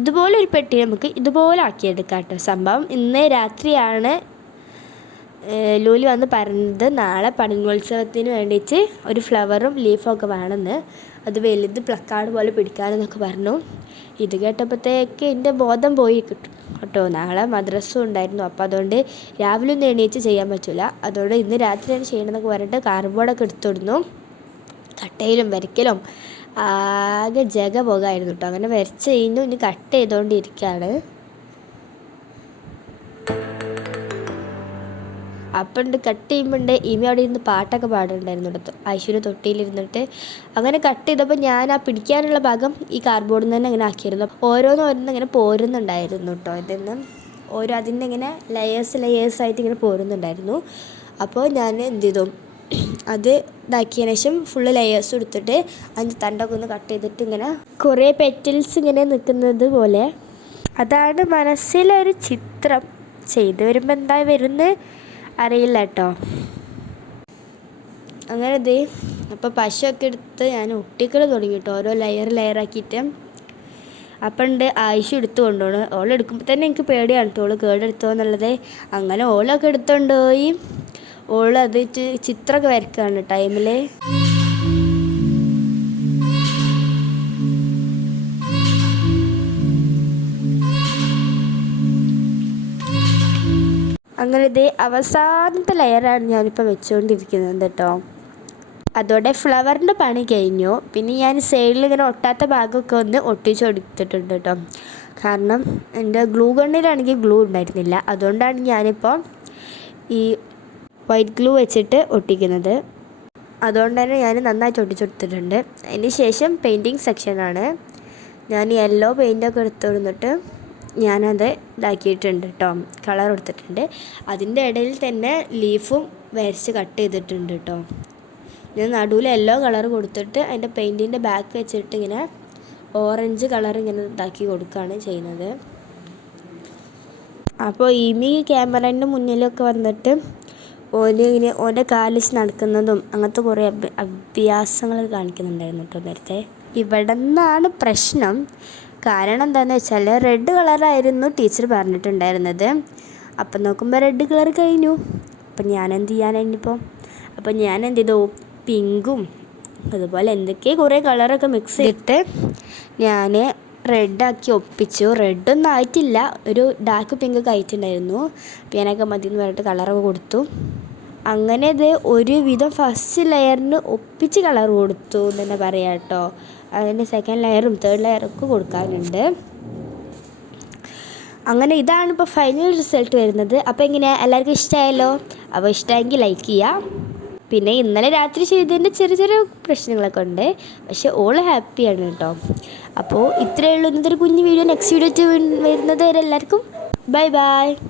ഇതുപോലെ ഒരു പെട്ടി നമുക്ക് ഇതുപോലെ ആക്കിയെടുക്കാം കേട്ടോ സംഭവം ഇന്ന് രാത്രിയാണ്. ലൂലി വന്ന് പറഞ്ഞത് നാളെ പണിങ്ങോത്സവത്തിന് വേണ്ടിയിട്ട് ഒരു ഫ്ലവറും ലീഫും ഒക്കെ വേണമെന്ന്. അത് വലുത് പ്ലക്കാർഡ് പോലെ പിടിക്കാനെന്നൊക്കെ പറഞ്ഞു. ഇത് കേട്ടപ്പോഴത്തേക്ക് എന്റെ ബോധം പോയി കിട്ടും കേട്ടോ. നാളെ മദ്രസും ഉണ്ടായിരുന്നു. അപ്പോൾ അതുകൊണ്ട് രാവിലെ ഒന്നും എണീറ്റ് ചെയ്യാൻ പറ്റില്ല. അതുകൊണ്ട് ഇന്ന് രാത്രിയാണ് ചെയ്യണമെന്നൊക്കെ പറഞ്ഞിട്ട് കാർബോർഡൊക്കെ എടുത്തിടുന്നു കട്ടയിലും വരയ്ക്കലും ആകെ ജഗ പോകായിരുന്നു കേട്ടോ അങ്ങനെ വരച്ച് കഴിഞ്ഞു ഇനി കട്ട് ചെയ്തുകൊണ്ടിരിക്കുകയാണ് അപ്പണ്ട് കട്ട് ചെയ്യുമ്പോണ്ട് ഇമി അവിടെ ഇരുന്ന് പാട്ടൊക്കെ പാടുന്നുണ്ടായിരുന്നു അടുത്ത് ഐശ്വര്യ തൊട്ടിയിലിരുന്നിട്ട് അങ്ങനെ കട്ട് ചെയ്തപ്പോൾ ഞാൻ ആ പിടിക്കാനുള്ള ഭാഗം ഈ കാർഡ്ബോർഡിൽ തന്നെ അങ്ങനെ ആക്കിയിരുന്നു. ഓരോന്ന് ഓരോന്ന് ഇങ്ങനെ പോരുന്നുണ്ടായിരുന്നു കേട്ടോ ഇതിൽ നിന്ന് ഓരോ അതിന്റെ ഇങ്ങനെ ലെയേഴ്സ് ലെയേഴ്സ് ആയിട്ട് ഇങ്ങനെ പോരുന്നുണ്ടായിരുന്നു. അപ്പോൾ ഞാൻ എന്ത് ചെയ്തു? അത് ഇതാക്കിയതിന് ശേഷം ഫുള്ള് ലെയേഴ്സ് എടുത്തിട്ട് അതിന്റെ തണ്ടൊക്കെ ഒന്ന് കട്ട് ചെയ്തിട്ട് ഇങ്ങനെ കുറേ പെറ്റൽസ് ഇങ്ങനെ നിൽക്കുന്നത് പോലെ. അതാണ് മനസ്സിലൊരു ചിത്രം. ചെയ്തു വരുമ്പോൾ എന്താ വരുന്നത് അറിയില്ല കേട്ടോ. അങ്ങനെ ഇത് അപ്പോൾ പശുവൊക്കെ എടുത്ത് ഞാൻ ഒട്ടിക്കൽ തുടങ്ങി കേട്ടോ. ഓരോ ലെയർ ലെയർ ആക്കിയിട്ട്. അപ്പം ഉണ്ട് ആയിഷ എടുത്ത് കൊണ്ടുപോകണം ഓളെടുക്കുമ്പോൾ തന്നെ എനിക്ക് പേടിയാണ് കേട്ടോ. ഓൾ കേടെടുത്തോ എന്നുള്ളത്. അങ്ങനെ ഓളൊക്കെ എടുത്തുകൊണ്ടുപോയി പോയി. ഓൾ അത് ചി- ചിത്രമൊക്കെ വരയ്ക്കുകയാണ് ടൈമിൽ അങ്ങനെ ഇത് അവസാനത്തെ ലെയറാണ് ഞാനിപ്പോൾ വെച്ചുകൊണ്ടിരിക്കുന്നത് കേട്ടോ അതോടെ ഫ്ലവറിന്റെ പണി കഴിഞ്ഞു. പിന്നെ ഞാൻ സൈഡിൽ ഇങ്ങനെ ഒട്ടാത്ത ഭാഗമൊക്കെ ഒന്ന് ഒട്ടിച്ച് കൊടുത്തിട്ടുണ്ട് കേട്ടോ കാരണം എന്റെ ഗ്ലൂ ഗണ്ണിലാണെങ്കിൽ ഗ്ലൂ ഉണ്ടായിരുന്നില്ല. അതുകൊണ്ടാണ് ഞാനിപ്പോൾ ഈ വൈറ്റ് ഗ്ലൂ വെച്ചിട്ട് ഒട്ടിക്കുന്നത്. അതുകൊണ്ട് തന്നെ ഞാൻ നന്നായിട്ട് ഒട്ടിച്ചെടുത്തിട്ടുണ്ട് അതിന് ശേഷം പെയിന്റിങ് സെക്ഷനാണ് ഞാൻ യെല്ലോ പെയിന്റൊക്കെ എടുത്തുകൊടുത്തിട്ട് ഞാനത് ഇതാക്കിയിട്ടുണ്ട് കേട്ടോ കളർ കൊടുത്തിട്ടുണ്ട്. അതിന്റെ ഇടയിൽ തന്നെ ലീഫും വരച്ച് കട്ട് ചെയ്തിട്ടുണ്ട് കേട്ടോ ഞാൻ നടുവിൽ യെല്ലോ കളർ കൊടുത്തിട്ട് അതിന്റെ പെയിന്റിന്റെ ബാക്ക് വെച്ചിട്ട് ഇങ്ങനെ ഓറഞ്ച് കളർ ഇങ്ങനെ ഇതാക്കി കൊടുക്കുകയാണ് ചെയ്യുന്നത്. അപ്പോൾ ഇമി ക്യാമറേന്റെ മുന്നിലൊക്കെ വന്നിട്ട് ഓന് ഇങ്ങനെ ഓന്റെ കാലിച്ച് നടക്കുന്നതും അങ്ങനത്തെ കുറേ അഭ്യ അഭ്യാസങ്ങൾ കാണിക്കുന്നുണ്ടായിരുന്നു കേട്ടോ നേരത്തെ. ഇവിടെ നിന്നാണ് പ്രശ്നം. കാരണം എന്താണെന്ന് വെച്ചാൽ റെഡ് കളറായിരുന്നു ടീച്ചർ പറഞ്ഞിട്ടുണ്ടായിരുന്നത്. അപ്പം നോക്കുമ്പോൾ റെഡ് കളർ കഴിഞ്ഞു. അപ്പം ഞാൻ എന്ത് ചെയ്യാനിപ്പോൾ അപ്പം ഞാൻ എന്ത് ചെയ്തു പിങ്കും അതുപോലെ എന്തൊക്കെ കുറേ കളറൊക്കെ മിക്സ് ചെയ്തിട്ട് ഞാൻ റെഡാക്കി ഒപ്പിച്ചു. റെഡൊന്നും ആയിട്ടില്ല. ഒരു ഡാർക്ക് പിങ്ക് ഒക്കെ ആയിട്ടുണ്ടായിരുന്നു. പിയാനൊക്കെ മതി എന്ന് പറഞ്ഞിട്ട് കളറൊക്കെ കൊടുത്തു. അങ്ങനെ ഇത് ഒരുവിധം ഫസ്റ്റ് ലെയറിന് ഒപ്പിച്ച് കളർ കൊടുത്തു എന്ന് തന്നെ പറയാം കേട്ടോ അതിന് സെക്കൻഡ് ലെയറും തേർഡ് ലെയറൊക്കെ കൊടുക്കാനുണ്ട്. അങ്ങനെ ഇതാണ് ഇപ്പോൾ ഫൈനൽ റിസൾട്ട് വരുന്നത്. അപ്പോൾ എങ്ങനെയാണ് എല്ലാവർക്കും ഇഷ്ടമായല്ലോ അപ്പോൾ ഇഷ്ടമായെങ്കിൽ ലൈക്ക് ചെയ്യുക പിന്നെ ഇന്നലെ രാത്രി ചെയ്തതിന്റെ ചെറിയ ചെറിയ പ്രശ്നങ്ങളൊക്കെ ഉണ്ട്. പക്ഷെ ഓൾ ഹാപ്പിയാണ് കേട്ടോ അപ്പോൾ ഇത്രയേ ഉള്ളൂ. ഇന്നത്തെ ഒരു കുഞ്ഞു വീഡിയോ നെക്സ്റ്റ് വീഡിയോ വരുന്നത് വരെ എല്ലാവർക്കും ബൈ ബൈ